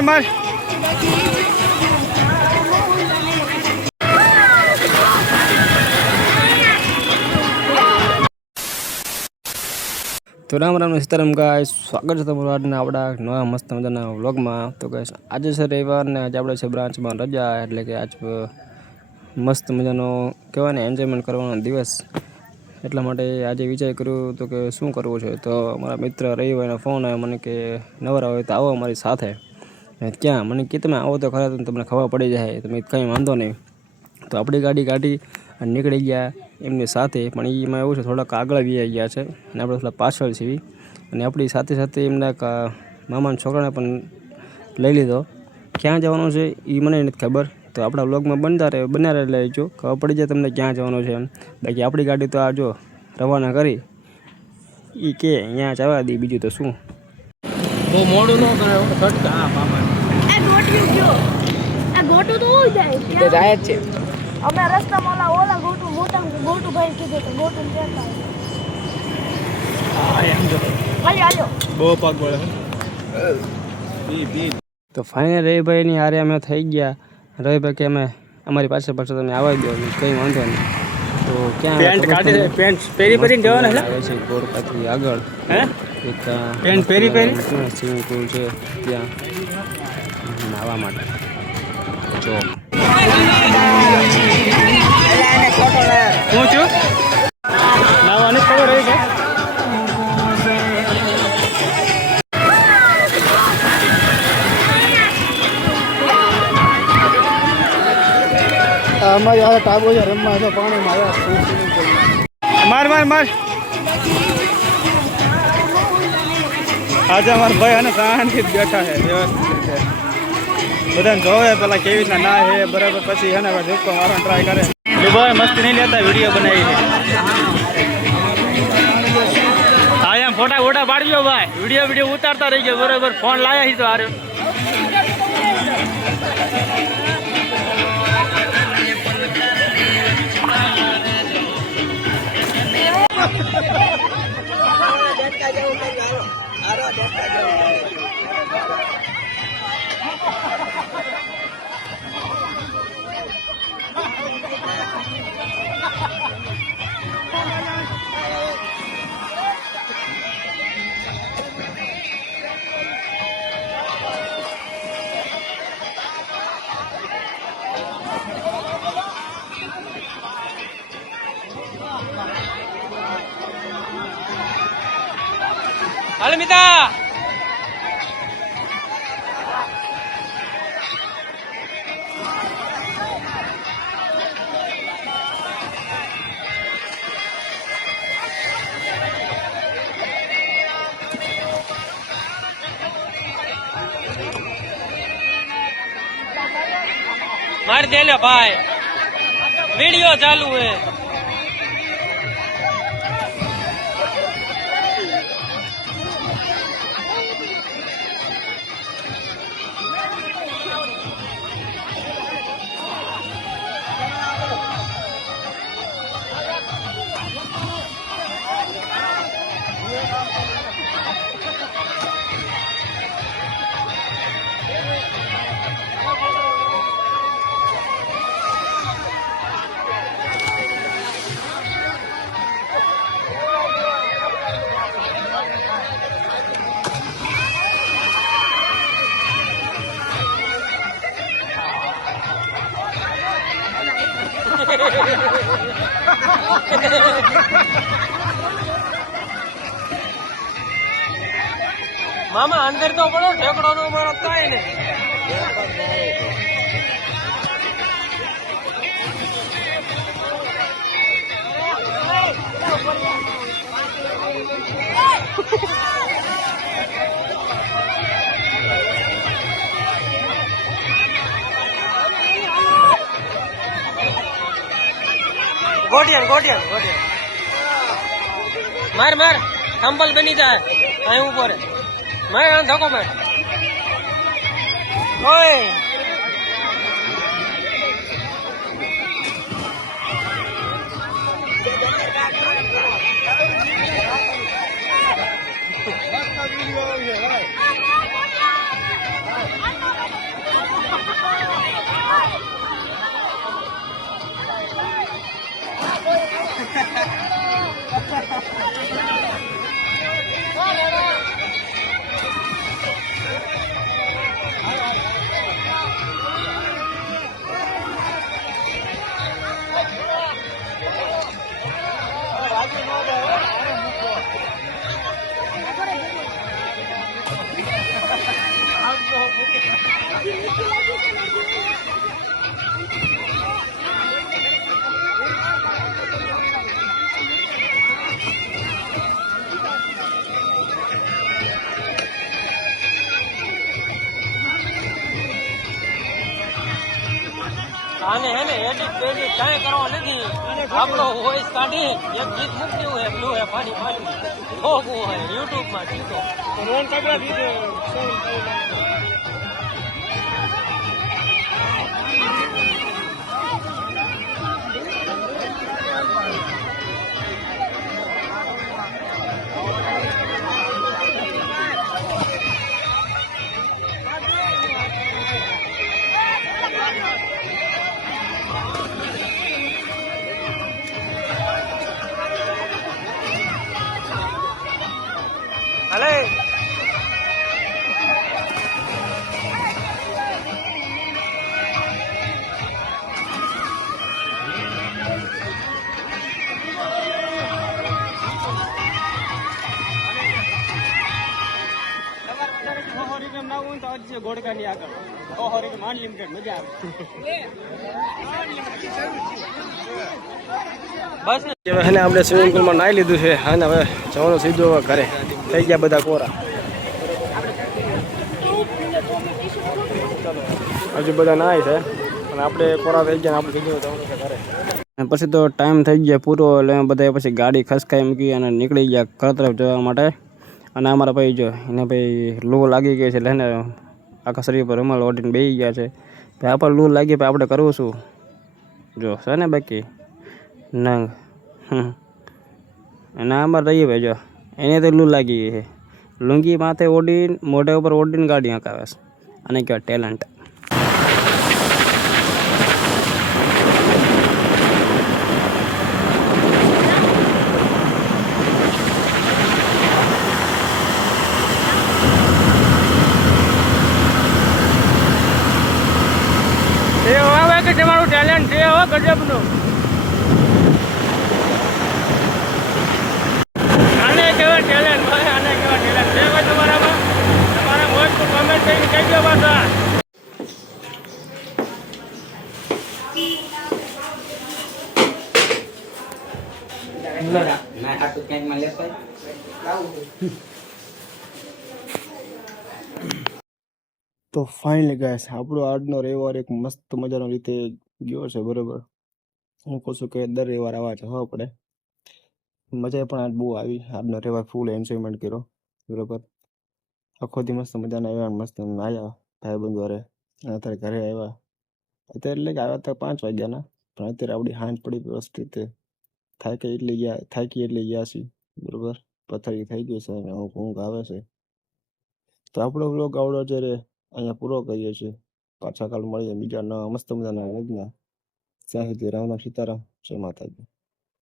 માર માર તો રામ રામ સીતારામ ગાઈસ, સ્વાગત છે તમારું આજના આપણા નવા મસ્ત મજાના વ્લોગમાં। તો ગાઈસ આજે છે રવિવાર ને આજે આપણે છે બ્રાન્ચમાં રજા, એટલે કે આજ મસ્ત મજાનો કહેવાય ને એન્જોયમેન્ટ કરવાનો દિવસ। એટલા માટે આજે વિચાર કર્યો તો કે શું કરવું છે, તો મારા મિત્ર રવિભાઈનો ફોન આવ્યો મને કે નવરા હોય તો આવો અમારી સાથે। ક્યાં? મને કે તમે આવો તો ખરા, તમને ખબર પડી જાય। તમે કંઈ વાંધો નહીં। તો આપણી ગાડી કાઢી અને નીકળી ગયા એમની સાથે, પણ એમાં એવું છે થોડાક આગળ વી ગયા છે અને આપણે થોડા પાછળ છીએ। અને આપણી સાથે સાથે એમના મામાના છોકરાને પણ લઈ લીધો। ક્યાં જવાનું છે એ મને નથી ખબર, તો આપણા વ્લોગમાં બન્યા રહેજો, ખબર પડી જાય તમને ક્યાં જવાનું છે એમ। બાકી આપણી ગાડી તો આ જો રવાના કરી એ કે અહીંયા જવા દે, બીજું તો શું। બહુ મોડું ન કરે ફટકા। હા મામા એ ગોટ્યું ગયો, આ ગોટું તો હોય જાય તે જાય જ છે। અમે રસ્તામાં ઓલા ગોટું મોટા ગોટું ભાઈ કીધું તો ગોટું કહેતા હા એમ જો હાલ્યો બહુ પગ વળે બી તો ફાઇનલ રવિભાઈની હારે અમે થઈ ગયા। રવિભાઈ કે અમે અમારી પાસે તમે આવવા દો, કંઈ વાંધો નહીં। તો ક્યાં પેન્ટ કાઢી પેન્ટ પહેરી પહેરીને જવાના છે? આવે છે ગોરપાથી આગળ હે એક પેન્ટ પહેરી સ્વિમિંગ પૂલ છે, ત્યાં નાહવા માટે જો હું છું નાવાની ખબર રહી છે। અમારી આ ટાબો છે રમવા, તો પાણીમાં આવ્યા। માર માર માર આજે અમારા ભાઈ અને શાંતિથી બેઠા છે વ્યવસ્થિત રીતે, બધાને જોવે પેલા કેવી રીતના ના હે બરાબર, પછી હે ને ધક્કો મારવાનો ટ્રાય કરે। ભાઈ મસ્તી નહીં લેતા, વિડીયો બનાવી છે। હા એમ ફોટા ફોટા પાડજો ભાઈ, વિડીયો ઉતારતા રહી ગયો બરાબર। ફોન લાયા છે તો હાર્યો હાલ મિતા मार दे ले भाई, वीडियो चालू है। मामा अंदर तो पड़ो, ढेकड़ो तो बड़ा काई नहीं। गोटियन गोटियन गोटियन मार मार संभल बनी जाए અહીં ઉપર मैं धक्को में ओए આને હે ને એડિટ બેડિટ કાંઈ કરવા નથી આપણો વોઇસ કાઢી એક ગીત મૂકી દેવું હે બ્લુ હે પાણી પાણી હોગું હોય યુટ્યુબ માં જીતો રોન કાઢવા દીધો હલે ગોળકાની આગળ અનલિમિટેડ મજા બસ આવે હવે આપણે સ્વિમિંગ પુલમાં નાહી લીધું છે અને હવે જવાનું સીધો ઘરે થઈ ગયા બધા કોરા હજુ બધા નાય છે અને આપણે કોરા થઈ ગયા આપણે સીધું જવાનું છે ઘરે પછી તો ટાઈમ થઈ ગયા પૂરો એટલે બધા પછી ગાડી ખસકાઈ મૂકી અને નીકળી ગયા ઘર તરફ જવા માટે અને અમારા ભાઈ જો એને ભાઈ લૂ લાગી ગઈ છે એટલે ને આખા શરીર પર રૂમાલ ઓઢીને બેસી ગયા છે ભાઈ આપણે લૂ લાગી ભાઈ આપણે કરવું શું જો છે ને બાકી નંગ અને આમાં રહીએ ભાઈ જો એને તો લૂ લાગી ગઈ છે લુંગી માથે ઓડીને મોઢા ઉપર ઓડીને ગાડી હંકાવે છે અને કહેવાય ટેલેન્ટ તમારું ટેલેન્ટ છે હો ગજબનું આને કેવા ટેલેન્ટ ભાઈ આને કેવા ટેલેન્ટ છે ભાઈ તમારામાં તમારા મોજ પર કમેન્ટ કરીને કહેજો પાછા તો ફાઇનલી ગાઈસ આપણો આજનો રવિવાર એક મસ્ત મજાનો રીતે ગયો છે બરોબર હું કહું છું કે દર રવિવાર આવવા જવા પડે મજા પણ આજ બહુ આવી આજનો રવિવાર ફૂલ એન્જોયમેન્ટ કર્યો બરોબર આખો દી મસ્ત મજાના આવ્યા મસ્ત નાયા ભાઈબંધો હારે અત્યારે ઘરે આવ્યા અત્યારે એટલે કે આવ્યા તો 5 વાગ્યાના પણ અત્યારે આપણી હાંજ પડી વ્યવસ્થિત રીતે થાકી એટલે ગયા છીએ બરોબર પથારી થઈ ગઈ છે અને ઊંઘ આવે છે તો આપણો વ્લોગ આવડો જ્યારે અહીંયા પૂરો કરીએ છીએ પાછા કાલ મળીએ બીજા નવા મસ્ત મજાના વ્લોગમાં ત્યાં સુધી રામ રામ સીતારામ જય માતાજી